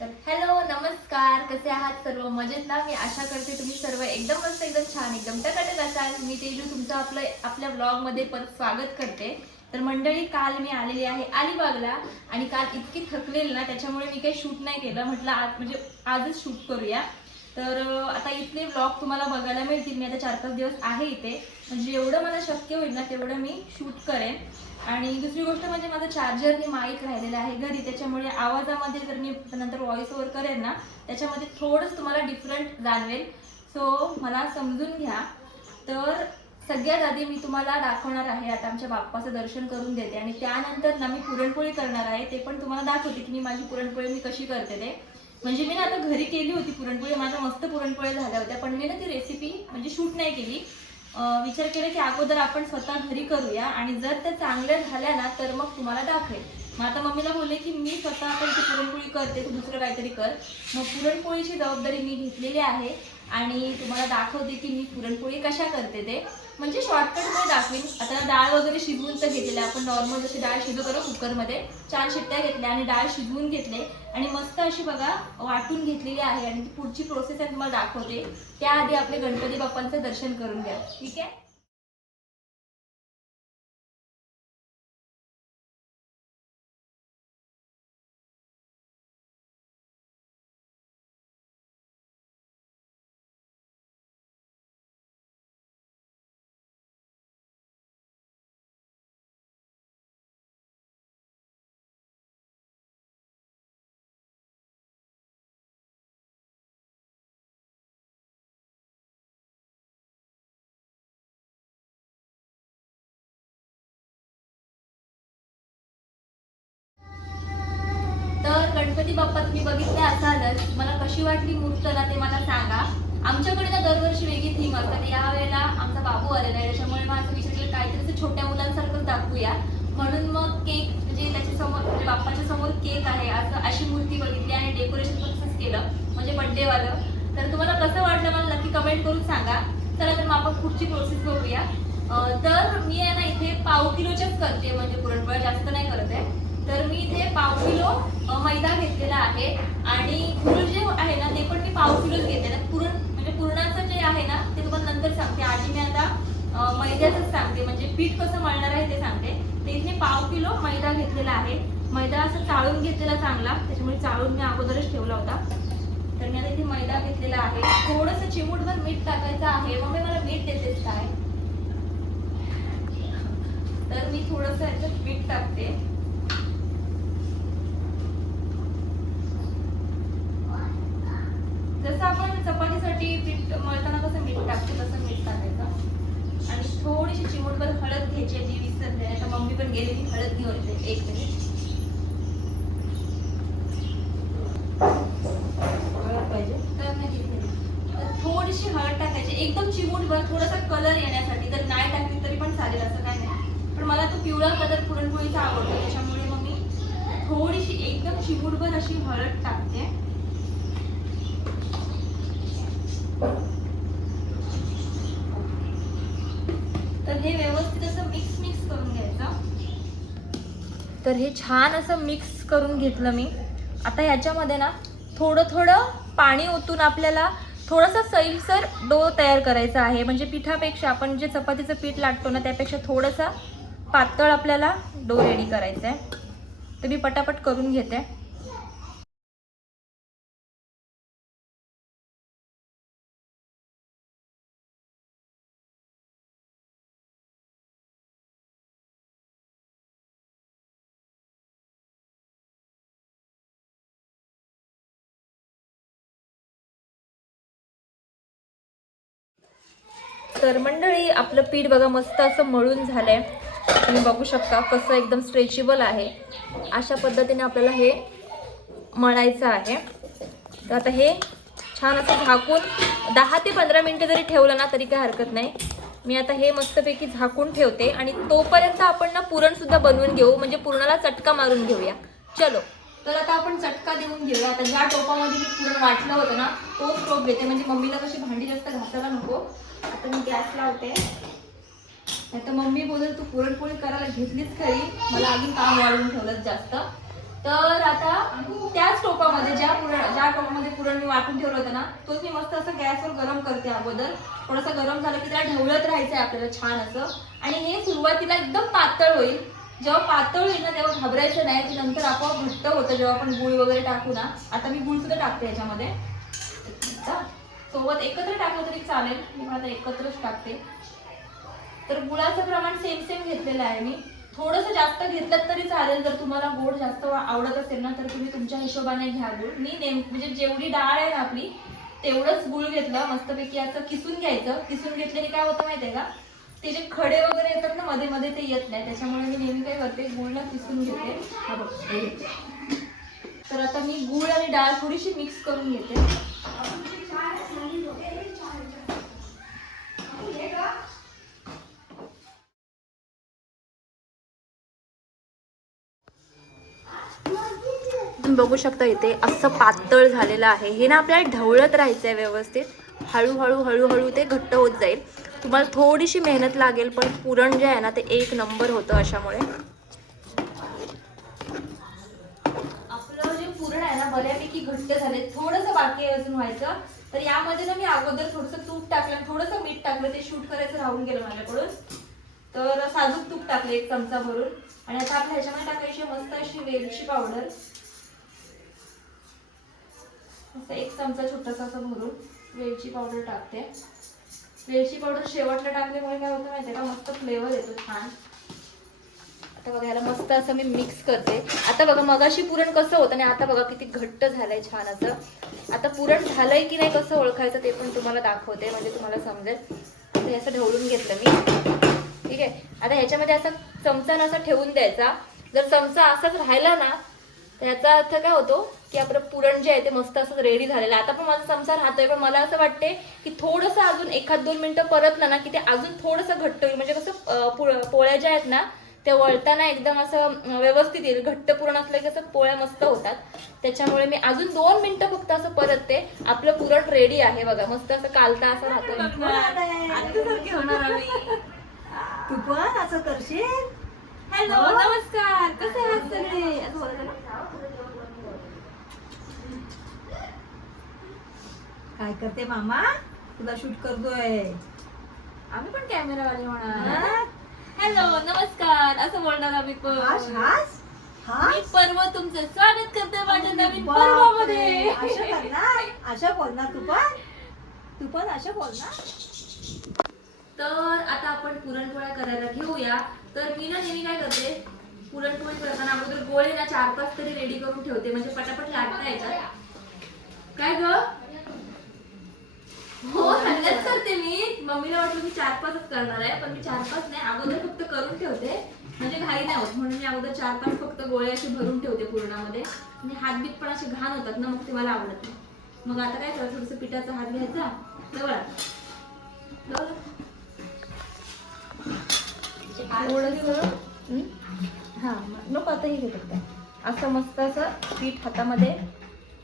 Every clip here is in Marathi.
तर हॅलो नमस्कार. कसे आहात सर्व? मजेत ना? मी आशा करते तुम्ही सर्व एकदम मस्त एकदम छान एकदम टकाटक असाल. मी तेजू तुमचं आपलं आपल्या ब्लॉगमध्ये परत स्वागत करते. तर मंडळी काल मी आलेली आहे अलिबागला आणि काल इतकी थकलेली ना त्याच्यामुळे मी काही शूट नाही केलं. म्हटलं आज म्हणजे आजच शूट करूया. तर आता इथले ब्लॉग तुम्हाला बघायला मिळतील. मी आता चार पाच दिवस आहे इथे. म्हणजे एवढं मला शक्य होईल ना तेवढं मी शूट करेन. आणि दुसरी गोष्ट म्हणजे माझं चार्जरने माईक राहिलेलं आहे घरी. त्याच्यामुळे आवाजामध्ये जर मी नंतर व्हॉइस ओव्हर करेन ना त्याच्यामध्ये थोडंच तुम्हाला डिफरंट जाणवेल. सो मला समजून घ्या. तर सगळ्यात आधी मी तुम्हाला दाखवणार आहे आता आमच्या बाप्पाचं दर्शन करून देते. आणि त्यानंतर ना मी पुरणपोळी करणार आहे ते पण तुम्हाला दाखवते की मी माझी पुरणपोळी मी कशी करते ते. म्हणजे मी ना आता घरी केली होती पुरणपोळी माझ्या मस्त पुरणपोळ्या झाल्या होत्या पण मी ना ती रेसिपी म्हणजे शूट नाही केली. विचार केला की अगोदर आपण स्वतः घरी करूया आणि जर त्या चांगल्या झाल्या ना तर मग तुम्हाला दाखवेल मग आता मम्मीला बोलले की मी स्वतः आपण ती पुरणपोळी करते तू दुसरं काहीतरी कर. मग पुरणपोळीची जबाबदारी मी घेतलेली आहे. आणि तुम्हाला दाखवते की मी पुरणपोळी कशा करते ते. म्हणजे शॉर्टकटमध्ये दाखवेन. आता डाळ वगैरे शिजवून तर घेतलेल्या आपण नॉर्मल जशी डाळ शिजवतो करू कुकरमध्ये चार शिट्ट्या घेतल्या आणि डाळ शिजवून घेतले. आणि मस्त अशी बघा वाटून घेतलेली आहे. आणि ती पुढची प्रोसेस आहे तुम्हाला दाखवते. त्याआधी आपले गणपती बाप्पांचं दर्शन करून घ्या. ठीक आहे? गणपती बाप्पा तुम्ही बघितले असालच मला कशी वाटली मूर्त ना ते मला सांगा. आमच्याकडे ना दरवर्षी वेगळी थीम असतात या वेळेला आमचा बाबू आलेला आहे. त्याच्यामुळे मग असं विचार केलं काहीतरी छोट्या मुलांसारखं दाखवूया. म्हणून मग केक म्हणजे त्याच्यासमोर म्हणजे बाप्पाच्या समोर केक आहे. असं अशी मूर्ती बघितली आणि डेकोरेशन पण तसंच केलं. म्हणजे बड्डेवालं तर तुम्हाला कसं वाटलं मला नक्की कमेंट करून सांगा. चला तर मग आपण पुढची प्रोसेस बघूया. तर मी आहे ना इथे पाव किलोच्याच करते. म्हणजे पुरणपोळ्या जास्त नाही करत आहे. तर मी इथे पाव किलो मैदा घेतलेला आहे. आणि गुळ जे आहे ना ते पण मी पाव किलोच घेते. ना पुरण म्हणजे पुरणाचं जे आहे ना ते तुम्हाला नंतर सांगते. आधी मी आता मैद्याचंच सांगते. म्हणजे पीठ कसं मळणार आहे ते सांगते. ते इथे पाव किलो मैदा घेतलेला आहे. मैदा असं चाळून घेतलेला चांगला. त्याच्यामुळे चाळून मी अगोदरच ठेवला होता. तर मी आता इथे मैदा घेतलेला आहे. थोडंसं चिमूटभर मीठ टाकायचं आहे. मग मी मला मीठ देतेच काय? तर मी थोडंसं याच्यात मीठ टाकते जसं आपण चपातीसाठी पीठ मळताना कसं मीठ टाकतो तसं मीठ टाकायचं. आणि थोडीशी चिमूटभर हळद घ्यायची आहे, जी विसरते आता मम्मी पण गेली ती हळद घेऊन येते. एक मिनिट. पाहिजे? तर थोडीशी हळद टाकायची. एकदम चिमूटभर थोडासा कलर येण्यासाठी. जर नाही टाकली तरी पण चालेल असं काय नाही. पण मला तो पिवळा कलर पुरणपोळीचा आवडतो. त्याच्यामुळे मग मी थोडीशी एकदम चिमूटभर अशी हळद टाकते तर हे व्यवस्थित असं मिक्स मिक्स करून घ्यायचं. तर हे छान असं मिक्स करून घेतलं मी. आता याच्यामध्ये ना थोडं थोडं पाणी ओतून आपल्याला थोडासा सैलसर डो तयार करायचा आहे. म्हणजे पिठापेक्षा आपण जे चपातीचं पीठ लाटतो ना त्यापेक्षा थोडंसं पातळ आपल्याला डो रेडी करायचा आहे तर मी पटापट करून घेते. तर मंडळी आपलं पीठ बघा मस्त असं मळून झालंय. तुम्ही बघू शकता कसं एकदम स्ट्रेचेबल आहे. अशा पद्धतीने आपल्याला हे मळायचं आहे. तर आता हे छान असं झाकून दहा ते पंधरा मिनटं जरी ठेवलं ना तरी काही हरकत नाही. मी आता हे मस्तपैकी झाकून ठेवते आणि तोपर्यंत आपण ना पुरणसुद्धा बनवून घेऊ. म्हणजे पुरणाला चटका मारून घेऊया. चलो. तर आता आपण चटका देऊन घेऊया. आता ज्या टोपामध्ये मी पुरण वाटलं होतं ना तोच टोप घेते. म्हणजे मम्मीला कशी भांडी जास्त घासायला नको. आता मी गॅस लावते. नाही तर मम्मी बोलेल तू पुरणपोळी करायला घेतलीच खरी? मला अजून काम वाढवून ठेवलं जास्त. तर आता त्याच टोपामध्ये ज्या पुरण ज्या मध्ये पुरण मी वाटून ठेवलं होतं ना तोच मी मस्त असं गॅसवर गरम करते अगोदर. थोडंसं गरम झालं की त्याला ढवळत राहायचं आहे आपल्याला छान असं. आणि हे सुरुवातीला एकदम पातळ होईल. जेव्हा पातळ होईल ना तेव्हा घाबरायचं नाही की नंतर आपोआप घट्ट होतं. जेव्हा आपण गुळ वगैरे टाकू ना आता मी गुळ सुद्धा टाकते याच्यामध्ये. सोबत एकत्र टाकलं तरी चालेल. मी आता एकत्रच टाकते. तर गुळाचं प्रमाण सेम सेम घेतलेलं आहे मी. थोडंसं जास्त घेतलं तरी चालेल. जर तुम्हाला गोड जास्त आवडत असेल ना तर तुम्ही तुमच्या हिशोबाने घ्या गुळ. मी नेम म्हणजे जेवढी डाळ आहे ना आपली तेवढंच गुळ घेतलं. मस्तपैकी असं किसून घ्यायचं. किसून घेतल्याने काय होतं माहिती आहे का? ते जे खडे वगैरे येतात ना मध्ये मध्ये ते येत नाही. त्याच्यामुळे मी नेहमी काय करते गुळला किसून घेते. घेते. तर आता मी गुळ आणि डाळ थोडीशी मिक्स करून घेते. तुम्ही बघू शकता इथे असं पातळ झालेलं आहे. हे ना आपल्याला ढवळत राहायचं आहे व्यवस्थित. हळूहळू हळूहळू ते घट्ट होत जाईल. तुम्हाला थोडीशी मेहनत लागेल पण पुरण जे आहे ना ते एक नंबर होतं अशामुळे. आपलं जे पुरण आहे ना बऱ्यापैकी घट्ट झाले. थोडंसं बाकी अजून व्हायचं. तर यामध्ये ना मी अगोदर थोडंसं तूप टाकलं थोडंसं मीठ टाकलं. ते शूट करायचं राहून गेलं माझ्याकडून. तर साजूक तूप टाकलं एक चमचा भरून. आणि आता आपल्या ह्याच्यामध्ये टाकायची मस्त अशी वेलची पावडर. असं एक चमचा छोटासा असं भरून वेलची पावडर टाकते. वेलची पावडर शेवटला टाकल्यामुळे काय होतं माहितीये का? मस्त फ्लेवर येतो छान. आता बघा याला मस्त असं मी मिक्स करते. आता बघा मगाशी पुरण कसं होतं आणि आता बघा किती घट्ट झालंय छान असं. आता पुरण झालंय की नाही कसं ओळखायचं ते पण तुम्हाला दाखवते म्हणजे तुम्हाला समजेल. आता हे असं ढवळून घेतलं मी. ठीक आहे? आता ह्याच्यामध्ये असं चमचा ना असा ठेवून द्यायचा. जर चमचा असाच राहिला ना तर याचा अर्थ काय होतो की आपलं पुरण जे आहे ते मस्त असं रेडी झालेलं आहे. आता पण माझा चमचा राहतोय पण मला असं वाटते की थोडंसं अजून एखाद दोन मिनिटं परतलं ना की ते अजून थोडंसं घट्ट होईल. म्हणजे कसं पोळ्या ज्या आहेत ना त्या वळताना एकदम असं व्यवस्थित येईल. घट्ट पुरण असलं की कसं पोळ्या मस्त होतात. त्याच्यामुळे मी अजून दोन मिनिटं फक्त असं परतते आपलं पुरण रेडी आहे बघा. मस्त असं कालता असं तू पण असं करशील? हॅलो नमस्कार. कसे आहात सगळे असं बोलायचं ना? काय करते मामा? तुला शूट करतोय. आम्ही पण कॅमेरावाले होणार? हॅलो नमस्कार. असं बोलणार आम्ही पण. हास हास मी पर्व तुमचं स्वागत करते माझ्या नवीन पर्वामध्ये. करणार असं बोलणार तू पण? तू पण असं बोलणार? तर आता आपण पुरणपोळ्या करायला घेऊया. तर मी ना नेहमी काय करते पुरणपोळी करताना अगोदर गोळे ना चार पाच तरी रेडी करून ठेवते. म्हणजे पटापट लाटता येतात काय ग? हो सगळ्याच करते मी. मम्मीला वाटलं मी चार पाचच करणार आहे पण मी चार पाच नाही अगोदर फक्त करून ठेवते. म्हणजे घाई नाही होत. म्हणून मी अगोदर चार पाच फक्त गोळे असे भरून ठेवते पुरणामध्ये. आणि हातबीत पण असे घाण होतात ना मग ते मला आवडत नाही. मग आता काय करायचं? थोडस पिठाचा हात घ्यायचा. जवळ हा मग नको आता हे घेतात असं मस्त असं पीठ हातामध्ये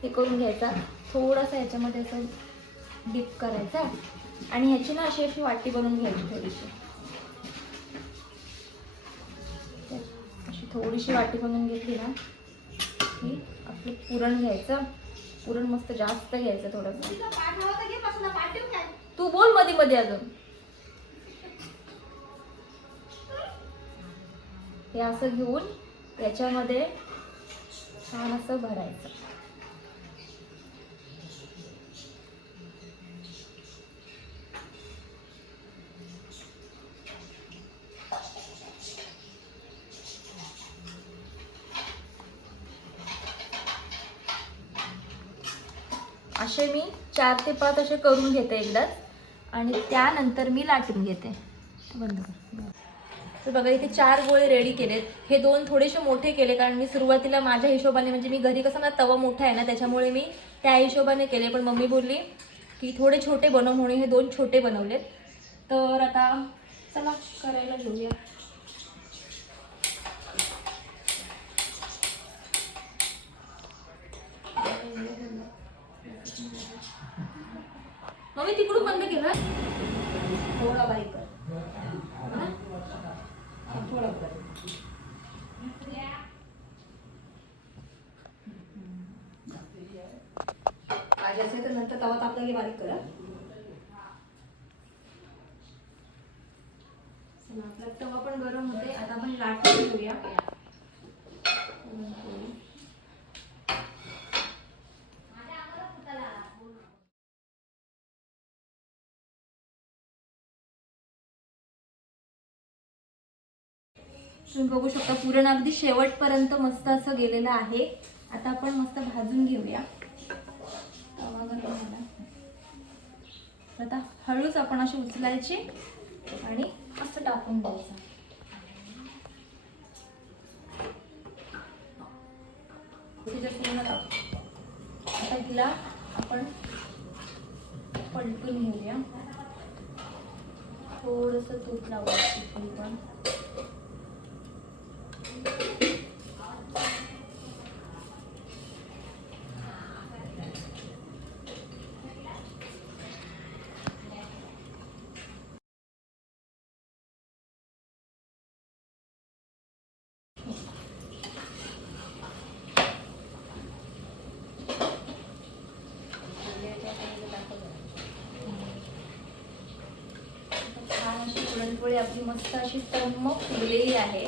हे करून घ्यायचा. थोडासा याच्यामध्ये असं डिप करायचा आणि ह्याची ना अशी अशी वाटी बनवून घ्यायची थोडीशी. अशी थोडीशी वाटी बनवून घेतली ना की आपलं पुरण घ्यायचं. पुरण मस्त जास्त घ्यायचं थोडंसं. तू बोलमध्ये मध्ये अजून. हे असं घेऊन याच्यामध्ये छान असं भरायचं. असे मी चार ते पाच असे करून घेते एकदाच. आणि त्यानंतर मी लाटून घेते. बंद कर. तर बघा इथे चार गोळे रेडी केलेत. हे दोन थोडेसे मोठे केले कारण मी सुरुवातीला माझ्या हिशोबाने म्हणजे मी घरी कसं ना तवा मोठा आहे ना त्याच्यामुळे मी त्या हिशोबाने केले. पण मम्मी बोलली की थोडे छोटे बनव म्हणून हे दोन छोटे बनवलेत. तर आता चला करायला घेऊया. मम्मी तिकडून बंद केलं? थोडा बारीक कर? थोडा कर पाहिजे असेल तर नंतर तवा तापला की बारीक करा आपला तवा पण गरम होते आता आपण लाटून घेऊया पुरणपोळी. तुम्ही बघू शकता पुरण अगदी शेवटपर्यंत मस्त असं गेलेलं आहे. आता आपण मस्त भाजून घेऊया. तवा गरम झाला. आता हळूच आपण अशी उचलायची आणि असं टाकून द्यायचं. तिथे पूर्ण आता हिला आपण पलटून घेऊया. थोडस तूप लावायचं पण छान अशी पुरणपोळी आपली मस्त अशी टम्म फुगलेली आहे.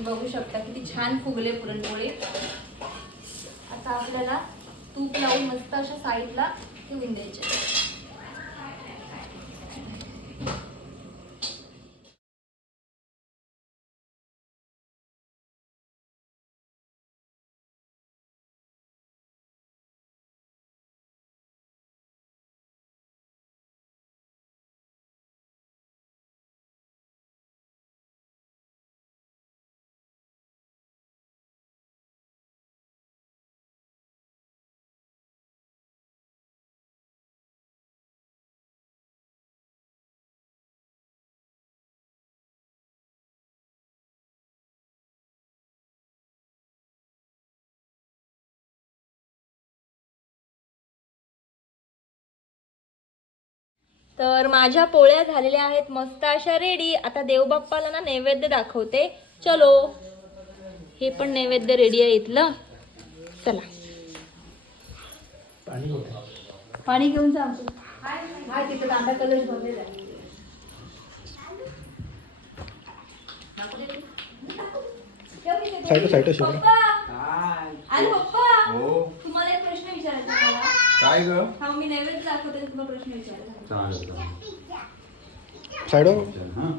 बघू शकता किती छान फुगले पुरणपोळी. आता आपल्याला तूप लावून मस्त अशा साईडला ठेवून द्यायचे. तर माझ्या पोळ्या झालेल्या आहेत मस्त अशा रेडी आता देवबाप्पाला ना नैवेद्य दाखवते. चलो. हे पण नैवेद्य रेडी आहे इथलं. चला. पाणी घेऊन जा. साईड साईड हो. तुम्हाला एक प्रश्न विचारायचा काय ग? हा मी नैवेद्य दाखवते तुम्हाला प्रश्न विचारायचा आहे. चालेल. साईड हा.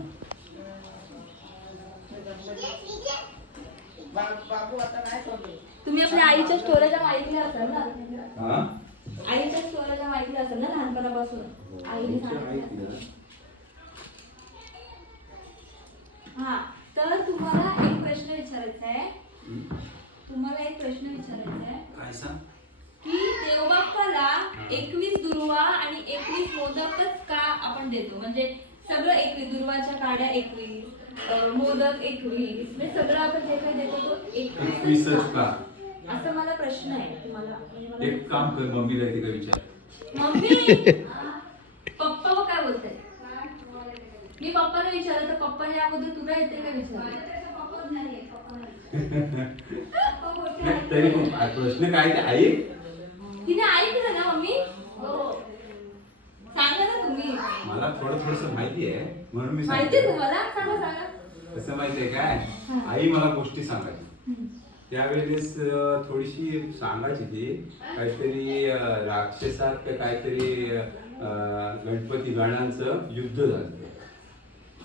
तुम्ही आपल्या आईच्या स्टोरेच्या माहिती असाल ना? हा? आईच्या स्टोरेच्या माहिती असेल ना लहानपणापासून? आईने सांगितलं. हा तर तुम्हाला एक प्रश्न विचारायचा आहे. हं? तुम्हाला एक प्रश्न विचारायचा आहे. काय सांग? की देवबाप्पाला एकवीस दुर्वा आणि एकवीस मोदकच का आपण देतो? म्हणजे सगळं एकवीस दुर्वाच्या काड्या एकवीस मोदक एकवीस म्हणजे सगळं आपण जे काही देतो तो एकवीसच एकवीसच का? का? असं मला प्रश्न आहे. तुम्हाला म्हणजे मला एक काम कर मम्मीला तिला विचार. मम्मी! पप्पा व काय बोलताय? मी पप्पाला विचारलं तर पप्पाने अगोदर तुला येते का विचारलं? तरी पण प्रश्न काय ते आई तिने ऐकलं ना मम्मी? सांगा ना तुम्ही. मला थोडं थोडस माहिती आहे म्हणून मी माहिती. तुम्हाला? सांगा सांगा. कसं माहितीये काय? हा. आई मला गोष्टी सांगायची. त्यावेळेस अं, थोडीशी सांगायची ती. काहीतरी अं, राक्षसात का काहीतरी अं, गणपती गणांचं युद्ध झालं.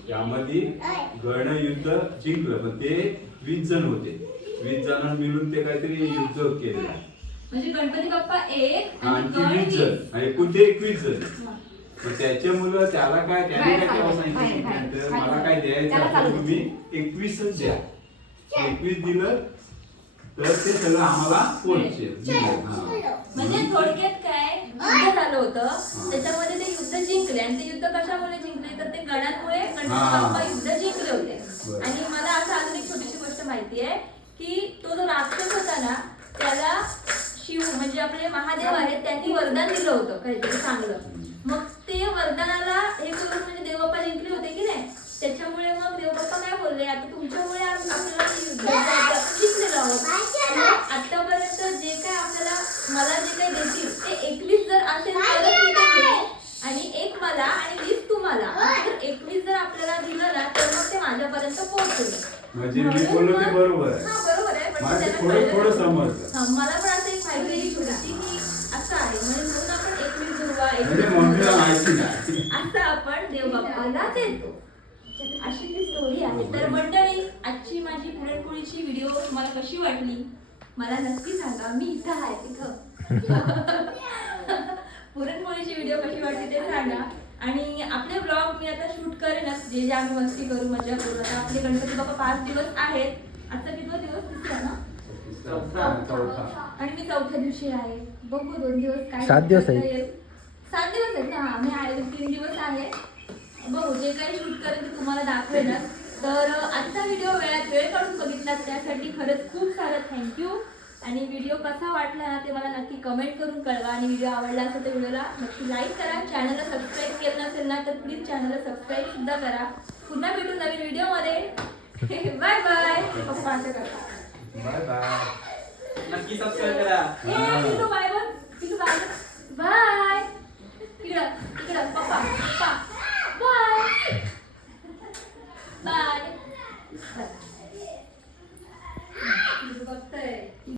त्यामध्ये गण युद्ध जिंकलं पण ते वीस जण होते. वीस जण मिळून ते काहीतरी युद्ध केलेलं म्हणजे गणपती बाप्पा एक आणि गण वीस. जण एकवीस जण हा. मग त्याच्यामुळं त्याला काय त्याने काय तेव्हा सांगितलं. बाहेर. मला काय द्यायचं त्याला असेल चालू तुम्ही एकवीसच द्या एकवीस दिलं तर ते सगळं आम्हाला पोहोचेल हा. म्हणजे थोडक्यात काय युद्ध झालं होतं त्याच्यामध्ये ते युद्ध जिंकले आणि ते युद्ध कशामुळे जिंकले तर ते गणांमुळे गणपती हा. बाप्पा युद्ध जिंकले होते बरं. आणि मला असं अजून एक छोटीशी गोष्ट माहिती आहे की तो जो राक्षस होता ना त्याला शिव म्हणजे आपले महादेव आहेत त्यांनी वरदान दिलं होतं काहीतरी चांगलं. मग ते वरदानाला हे करून म्हणजे देवबाप्पा जिंकले होते की नाही? त्याच्यामुळे मग देवबाप्पा काय बोलले? आता तुमच्यामुळे आप- आपल्याला हे जिंकलेलो आहोत. आणि आतापर्यंत जे काय आपल्याला मला जे काही देतील ते एकवीस जर असेल तरच. आणि एक मला आणि वीस तुम्हाला. जर एकवीस जर आपल्याला दिलं ना तर मग ते माझ्यापर्यंत पोहोचेल. म्हणजे मी बोललो ते बरोबर आहे. हा बरोबर आहे पण मला पण असं आपण देवबाप्पाला देतो. अशी ती स्टोरी आहे. तर मंडळी आजची माझी पुरणपोळीची व्हिडिओ तुम्हाला कशी वाटली? मला नक्की सांगा. मी इथं आहे तिथं. पुरणपोळीची व्हिडिओ कशी वाटली ते सांगा. आणि आपले ब्लॉग मी आता शूट करेनच. जे जे आम्ही मस्ती करू मजा करू. आता आपले गणपती बाप्पा पाच दिवस आहेत. आजचा कितवा दिवस? तिसरा ना? चौथा आणि मी चौथ्या दिवशी आहे. बघू दोन दिवस काय सात दिवस आहेत. सात दिवस आहेत ना? हा मी आहे तीन दिवस आहे. बघू जे काही शूट करेन ते तुम्हाला दाखवेनच तर आजचा व्हिडिओ वेळात वेळ काढून बघितला त्यासाठी खरंच खूप सारं थँक्यू आणि व्हिडिओ कसा वाटला ना ते मला नक्की कमेंट करून कळवा. आणि व्हिडिओ आवडला असेल तर व्हिडिओला नक्की लाईक करा. चॅनलला सबस्क्राईब केलं नसेल ना तर प्लीज चॅनलला सबस्क्राईब सुद्धा करा. पुन्हा भेटू नवीन व्हिडिओमध्ये बाय बाय पप्पा बाय बाय नक्की सबस्क्राईब करा. पिलू बाय इकडं इकडं पप्पा पप्पा बाय बाय बघतय